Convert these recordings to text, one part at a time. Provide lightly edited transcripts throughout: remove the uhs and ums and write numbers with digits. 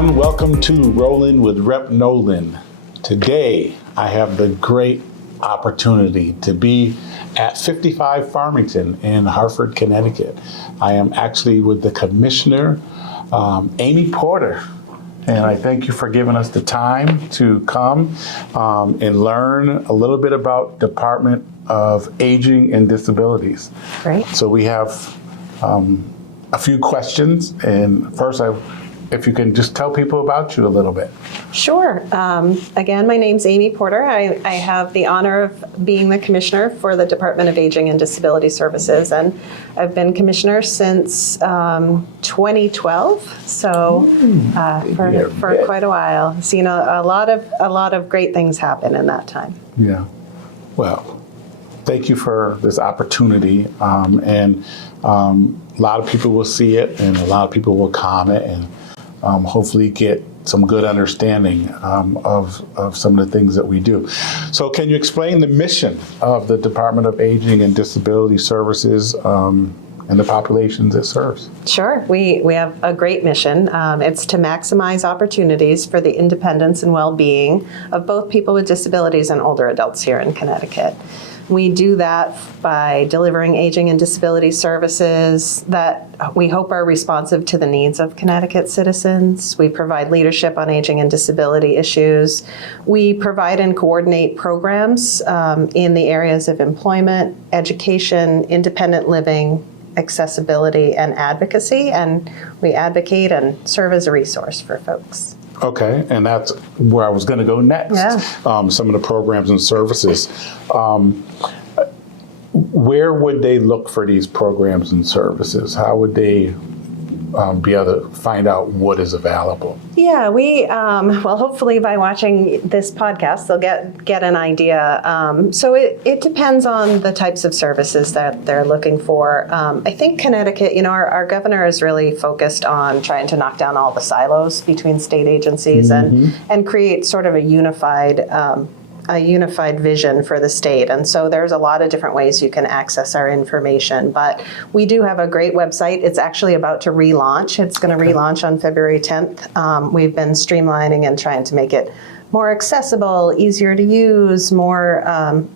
everyone. Welcome to Rollin with Rep Nolan. Today, I have the great opportunity to be at 55 Farmington in Hartford, Connecticut. I am actually with the Commissioner, Amy Porter. And I thank you for giving us the time to come and learn a little bit about Department of Aging and Disabilities. Great. So we have a few questions. And first, if you can just tell people about you a little bit. Sure. Again, my name's Amy Porter. I have the honor of being the Commissioner for the Department of Aging and Disability Services, and I've been Commissioner since 2012, so for quite a while. I've seen a lot of great things happen in that time. Yeah. Well, thank you for this opportunity, and a lot of people will see it, and a lot of people will comment, and hopefully get some good understanding of some of the things that we do. So can you explain the mission of the Department of Aging and Disability Services and the populations it serves? Sure. We have a great mission. It's to maximize opportunities for the independence and well-being of both people with disabilities and older adults here in Connecticut. We do that by delivering aging and disability services that we hope are responsive to the needs of Connecticut citizens. We provide leadership on aging and disability issues. We provide and coordinate programs in the areas of employment, education, independent living, accessibility, and advocacy. And we advocate and serve as a resource for folks. Okay, and that's where I was going to go next. Yeah. Some of the programs and services. Where would they look for these programs and services? How would they be able to find out what is available? Yeah, we, well, hopefully by watching this podcast, they'll get an idea. So it depends on the types of services that they're looking for. I think Connecticut, our governor is really focused on trying to knock down all the silos between state agencies and create sort of a unified vision for the state. And so there's a lot of different ways you can access our information, but we do have a great website. It's actually about to relaunch. It's going to relaunch on February 10th. We've been streamlining and trying to make it more accessible, easier to use, more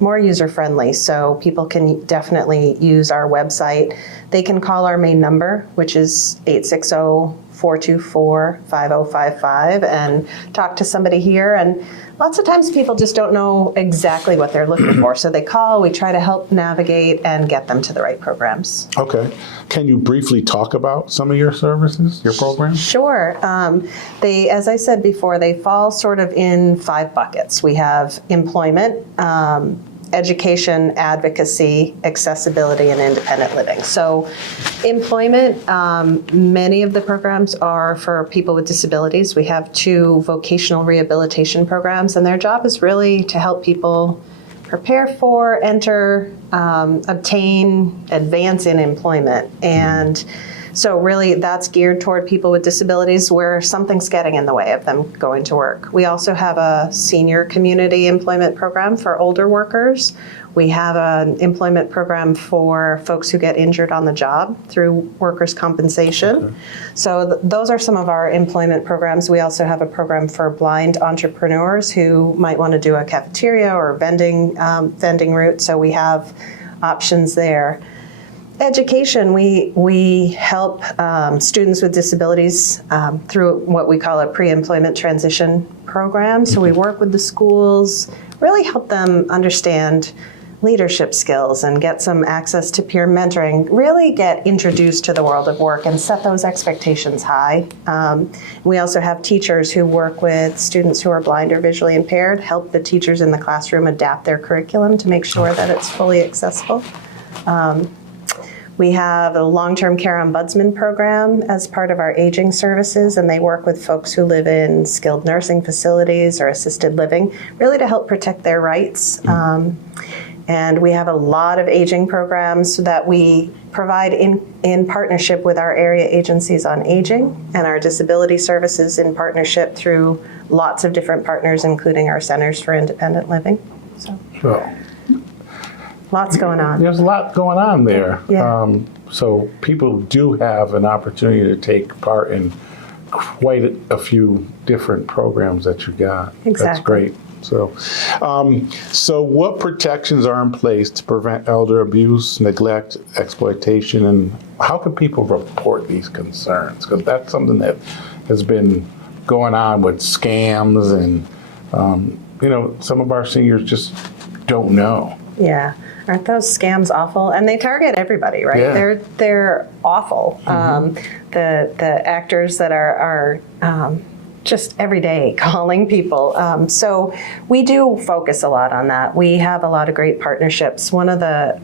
user-friendly. So people can definitely use our website. They can call our main number, which is 860-424-5055, and talk to somebody here. And lots of times people just don't know exactly what they're looking for. So they call, we try to help navigate and get them to the right programs. Okay. Can you briefly talk about some of your services, your programs? Sure. As I said before, they fall sort of in 5 buckets. We have employment, education, advocacy, accessibility, and independent living. So employment, many of the programs are for people with disabilities. We have 2 vocational rehabilitation programs, and their job is really to help people prepare for, enter, obtain, advance in employment. And so really that's geared toward people with disabilities where something's getting in the way of them going to work. We also have a senior community employment program for older workers. We have an employment program for folks who get injured on the job through workers' compensation. Okay. So those are some of our employment programs. We also have a program for blind entrepreneurs who might want to do a cafeteria or vending route. So we have options there. Education, we help students with disabilities through what we call a pre-employment transition program. So we work with the schools, really help them understand leadership skills and get some access to peer mentoring, really get introduced to the world of work and set those expectations high. We also have teachers who work with students who are blind or visually impaired, help the teachers in the classroom adapt their curriculum to make sure that it's fully accessible. We have a long-term care ombudsman program as part of our aging services, and they work with folks who live in skilled nursing facilities or assisted living, really to help protect their rights. And we have a lot of aging programs that we provide in partnership with our area agencies on aging and our disability services in partnership through lots of different partners, including our Centers for Independent Living. So. Sure. Lots going on. There's a lot going on there. Yeah. So people do have an opportunity to take part in quite a few different programs that you got. That's Exactly. great. So, so what protections are in place to prevent elder abuse, neglect, exploitation, and how can people report these concerns? Because that's something that has been going on with scams, and some of our seniors just don't know. Yeah. Aren't those scams awful? And they target everybody, right? Yeah. They're awful. The actors that are just every day calling people. So we do focus a lot on that. We have a lot of great partnerships. One of the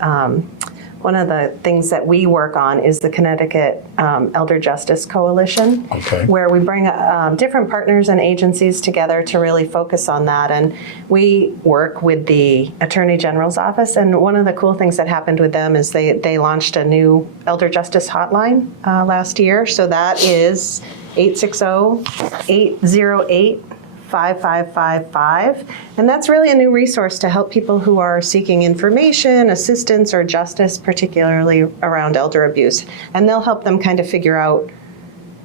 things that we work on is the Connecticut Elder Justice Coalition, Okay. where we bring different partners and agencies together to really focus on that. And we work with the Attorney General's office. And one of the cool things that happened with them is they launched a new Elder Justice hotline last year. So that is 860-808-5555. And that's really a new resource to help people who are seeking information, assistance, or justice, particularly around elder abuse. And they'll help them kind of figure out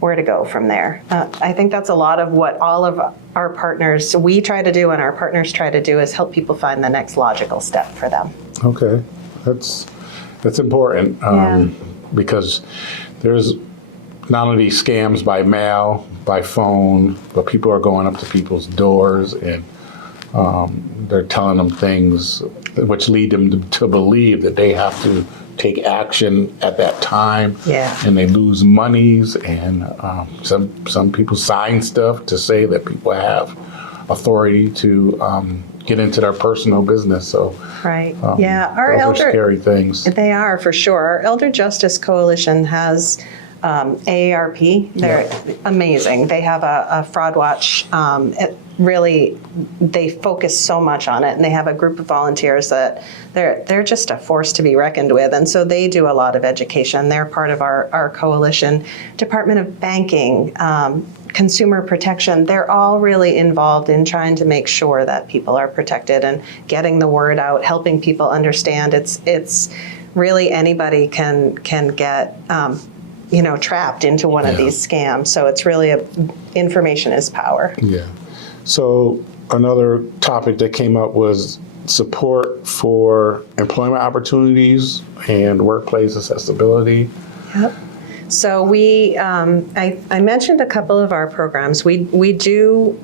where to go from there. I think that's a lot of what all of our partners, we try to do and our partners try to do, is help people find the next logical step for them. Okay, that's important because there's not only scams by mail, by phone, but people are going up to people's doors and they're telling them things which lead them to believe that they have to take action at that time. Yeah. And they lose monies, and some people sign stuff to say that people have authority to get into their personal business. So Right. our those are scary things. They are, for sure. Our Elder Justice Coalition has AARP. They're amazing. They have a fraud watch. They focus so much on it, and they have a group of volunteers that they're just a force to be reckoned with. And so they do a lot of education. They're part of our coalition. Department of Banking, Consumer Protection, they're all really involved in trying to make sure that people are protected and getting the word out, helping people understand it's really anybody can get trapped into one of these scams. So it's really information is power. Yeah. So another topic that came up was support for employment opportunities and workplace accessibility. Yep. So I mentioned a couple of our programs. We do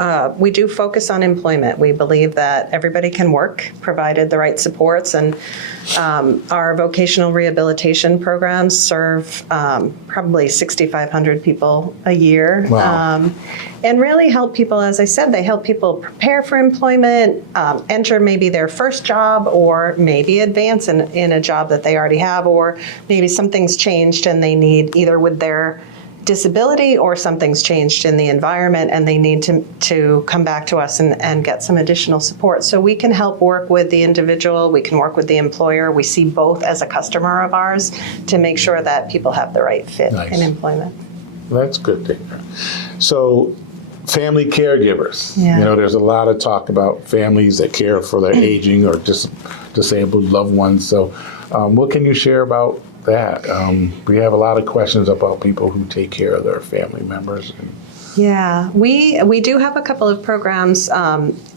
focus on employment. We believe that everybody can work, provided the right supports, and our vocational rehabilitation programs serve probably 6,500 people a year. Wow. And really help people, as I said, they help people prepare for employment, enter maybe their first job, or maybe advance in a job that they already have, or maybe something's changed and they need either with their disability or something's changed in the environment and they need to come back to us and get some additional support. So we can help work with the individual, we can work with the employer. We see both as a customer of ours to make sure that people have the right fit in employment. That's good to hear. So family caregivers, Yeah. There's a lot of talk about families that care for their aging or disabled loved ones. So what can you share about that? We have a lot of questions about people who take care of their family members. Yeah, we do have a couple of programs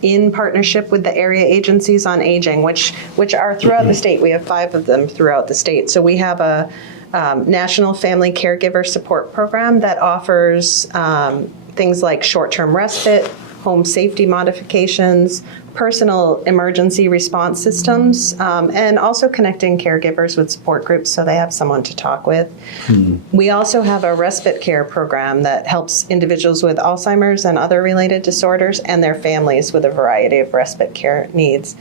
in partnership with the area agencies on aging, which are throughout the state. We have 5 of them throughout the state. So we have a National Family Caregiver Support Program that offers things like short-term respite, home safety modifications, personal emergency response systems, and also connecting caregivers with support groups so they have someone to talk with. We also have a respite care program that helps individuals with Alzheimer's and other related disorders and their families with a variety of respite care needs.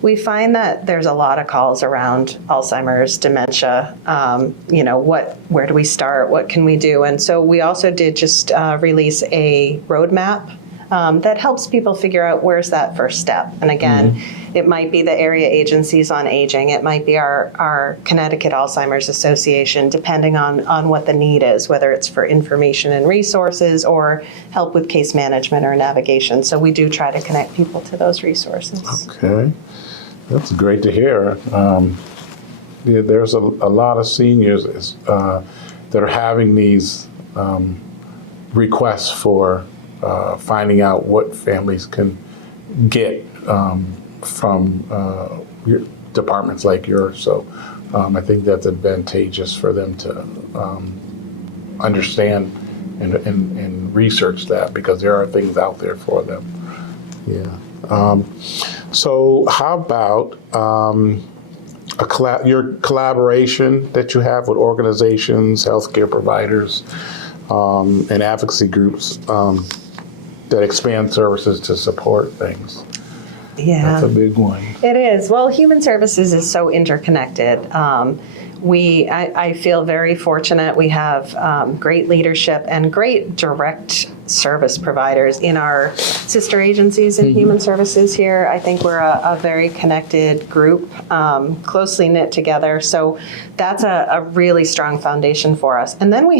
We find that there's a lot of calls around Alzheimer's, dementia, where do we start, what can we do? And so we also did just release a roadmap that helps people figure out where's that first step. And again, it might be the area agencies on aging, it might be our Connecticut Alzheimer's Association, depending on what the need is, whether it's for information and resources or help with case management or navigation. So we do try to connect people to those resources. Okay, that's great to hear. There's a lot of seniors that are having these requests for finding out what families can get from departments like yours. So I think that's advantageous for them to understand and research that, because there are things out there for them. Yeah. So how about your collaboration that you have with organizations, healthcare providers, and advocacy groups that expand services to support things? Yeah. That's a big one. It is. Well, human services is so interconnected. I feel very fortunate. We have great leadership and great direct service providers in our sister agencies in human services here. I think we're a very connected group, closely knit together. So that's a really strong foundation for us. And then we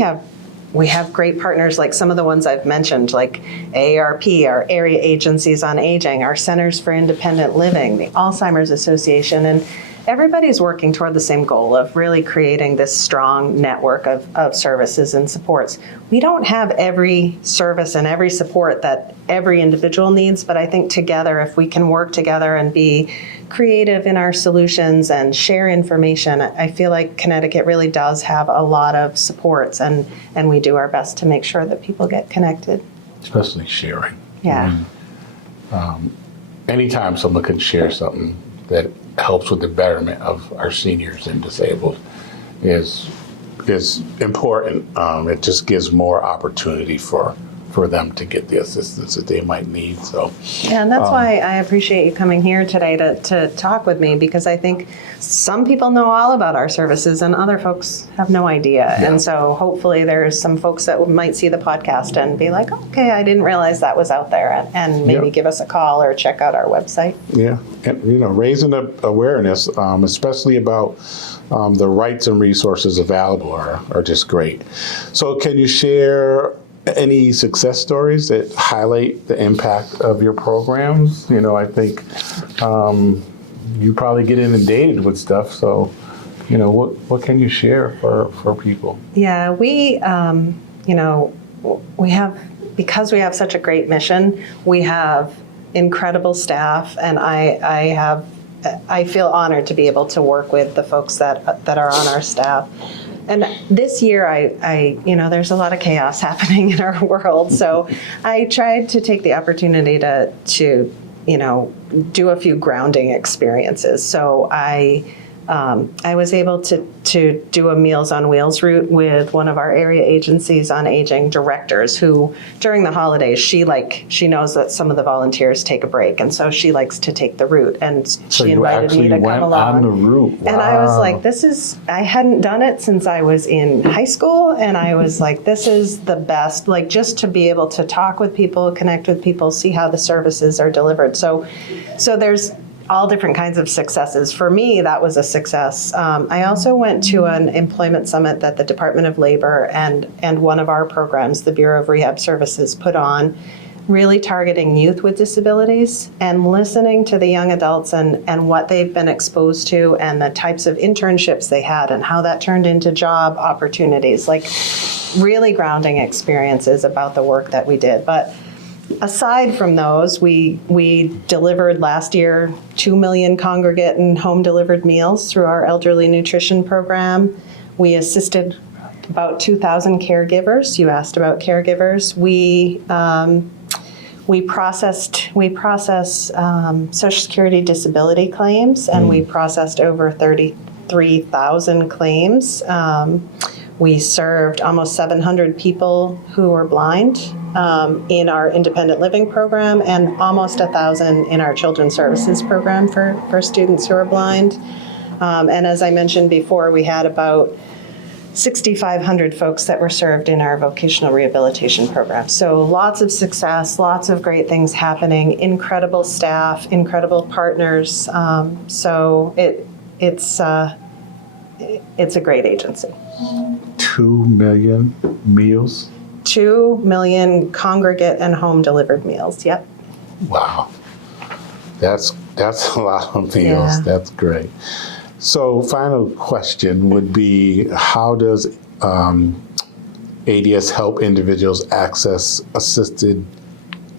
have great partners like some of the ones I've mentioned, like AARP, our area agencies on aging, our centers for independent living, the Alzheimer's Association, and everybody's working toward the same goal of really creating this strong network of services and supports. We don't have every service and every support that every individual needs, but I think together, if we can work together and be creative in our solutions and share information, I feel like Connecticut really does have a lot of supports, and we do our best to make sure that people get connected. Especially sharing. Yeah. Anytime someone can share something that helps with the betterment of our seniors and disabled is important. It just gives more opportunity for them to get the assistance that they might need. So yeah, and that's why I appreciate you coming here today to talk with me, because I think some people know all about our services and other folks have no idea. Yeah. And so hopefully there's some folks that might see the podcast and be like, okay, I didn't realize that was out there, and maybe give us a call or check out our website. Yeah, and raising awareness, especially about the rights and resources available are just great. So can you share any success stories that highlight the impact of your programs? I think you probably get inundated with stuff. So, what can you share for people? Yeah, we have, because we have such a great mission, we have incredible staff, and I feel honored to be able to work with the folks that are on our staff. And this year, there's a lot of chaos happening in our world. So I tried to take the opportunity to do a few grounding experiences. So I was able to do a Meals on Wheels route with one of our area agencies on aging directors, who during the holidays, she knows that some of the volunteers take a break, and so she likes to take the route, and so she invited me to come along. On the route. Wow. And I was like, I hadn't done it since I was in high school, and I was like, this is the best, just to be able to talk with people, connect with people, see how the services are delivered. So there's all different kinds of successes. For me, that was a success. I also went to an employment summit that the Department of Labor and one of our programs, the Bureau of Rehab Services, put on, really targeting youth with disabilities and listening to the young adults and what they've been exposed to and the types of internships they had and how that turned into job opportunities, really grounding experiences about the work that we did. But aside from those, we delivered last year 2 million congregate and home delivered meals through our elderly nutrition program. We assisted about 2,000 caregivers. You asked about caregivers. We process Social Security disability claims, and we processed over 33,000 claims. We served almost 700 people who were blind in our independent living program, and almost 1,000 in our children's services program for students who are blind. And as I mentioned before, we had about 6,500 folks that were served in our vocational rehabilitation program. So lots of success, lots of great things happening, incredible staff, incredible partners. So it's a great agency. 2 million meals? 2 million congregate and home delivered meals, yep. Wow. That's a lot of meals. Yeah. That's great. So final question would be, how does ADS help individuals access assisted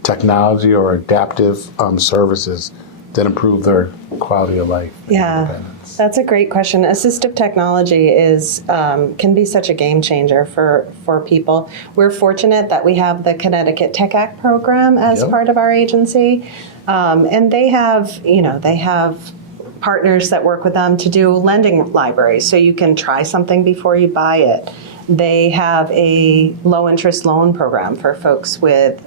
technology or adaptive services that improve their quality of life and Yeah, independence? that's a great question. Assistive technology is can be such a game changer for people. We're fortunate that we have the Connecticut Tech Act program as Yep. part of our agency, and they have partners that work with them to do lending libraries, so you can try something before you buy it. They have a low interest loan program for folks with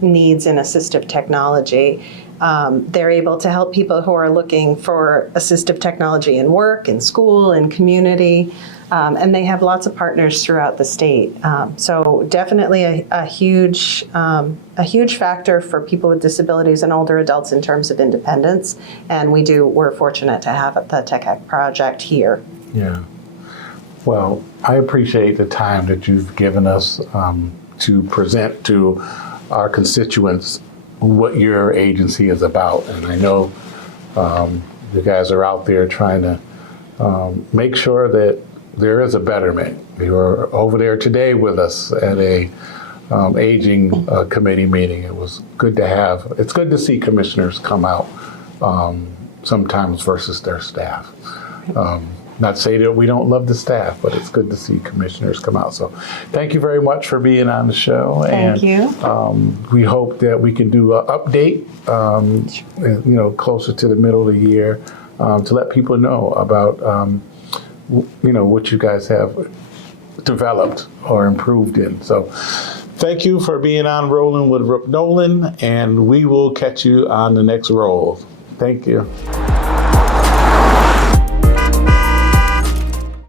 needs in assistive technology. They're able to help people who are looking for assistive technology in work, in school, in community, and they have lots of partners throughout the state. So definitely a huge factor for people with disabilities and older adults in terms of independence. And we're fortunate to have the Tech Act project here. Yeah. Well, I appreciate the time that you've given us to present to our constituents what your agency is about. And I know you guys are out there trying to make sure that there is a betterment. You were over there today with us at a aging committee meeting. It was good to have. It's good to see commissioners come out sometimes versus their staff. Not to say that we don't love the staff, but it's good to see commissioners come out. So thank you very much for being on the show. Thank you. We hope that we can do an update, closer to the middle of the year to let people know about, what you guys have developed or improved in. So thank you for being on Rollin with Nolan, and we will catch you on the next roll. Thank you.